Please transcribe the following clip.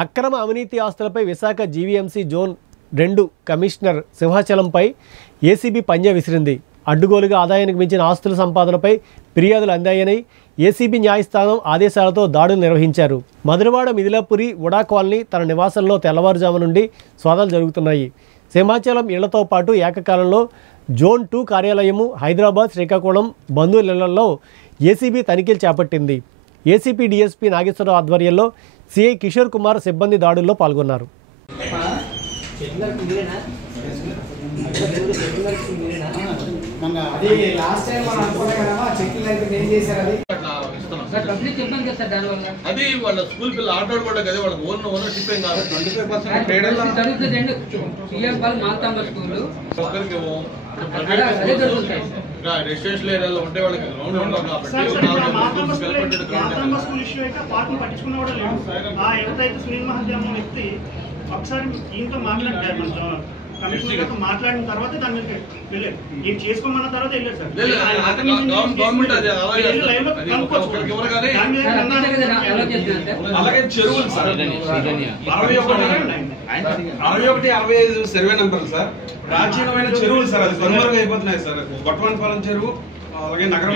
అక్రమ అవినీతి ఆస్తులపై విశాఖ జీవీఎంసీ జోన్ 2 కమిషనర్ సింహాచలంపై ఏసీబీ పంజా విసిరింది. అడ్డుగోలుగా ఆదాయానికి మించిన ఆస్తుల సంపాదనపై ఫిర్యాదులు అందాయని ఏసీబీ న్యాయస్థానం ఆదేశాలతో దాడులు నిర్వహించారు. మధురవాడ మిథిలాపురి ఉడా కాలనీ తన నివాసంలో తెల్లవారుజాము నుండి సోదాలు జరుగుతున్నాయి. సింహాచలం ఇళ్లతో పాటు ఏకకాలంలో జోన్ 2 కార్యాలయము, హైదరాబాద్, శ్రీకాకుళం బంధువుల ఇళ్లలో ఏసీబీ తనిఖీలు చేపట్టింది. ఏసీపీ డీఎస్పీ నాగేశ్వరరావు ఆధ్వర్యంలో సిఐ కిషోర్ కుమార్ సిబ్బంది దాడుల్లో పాల్గొన్నారు. అది వాళ్ళ స్కూల్ పిల్లలు ఆటో కూడా కదా వాళ్ళకి ఓన్ షిప్పింగ్ కాదు. 25% రెసిడెన్షియల్ ఏరియాలో ఉంటే వాళ్ళకి గ్రౌండ్ ఉండవు కాబట్టి ఒకసారి దీంతో మాట్లాడారు కమిషనర్ మాట్లాడిన తర్వాత దాని మీద వెళ్ళారు. ఏం చేసుకోమన్న తర్వాత వెళ్ళారు సార్. అలాగే చెరువులు సార్ 61-65 సర్వే నెంబర్లు సార్. ప్రాచీనమైన చెరువులు సార్, అది కనుమరుగు అయిపోతున్నాయి సార్. గొట్టవన్పాలెం చెరువు, అలాగే నగరం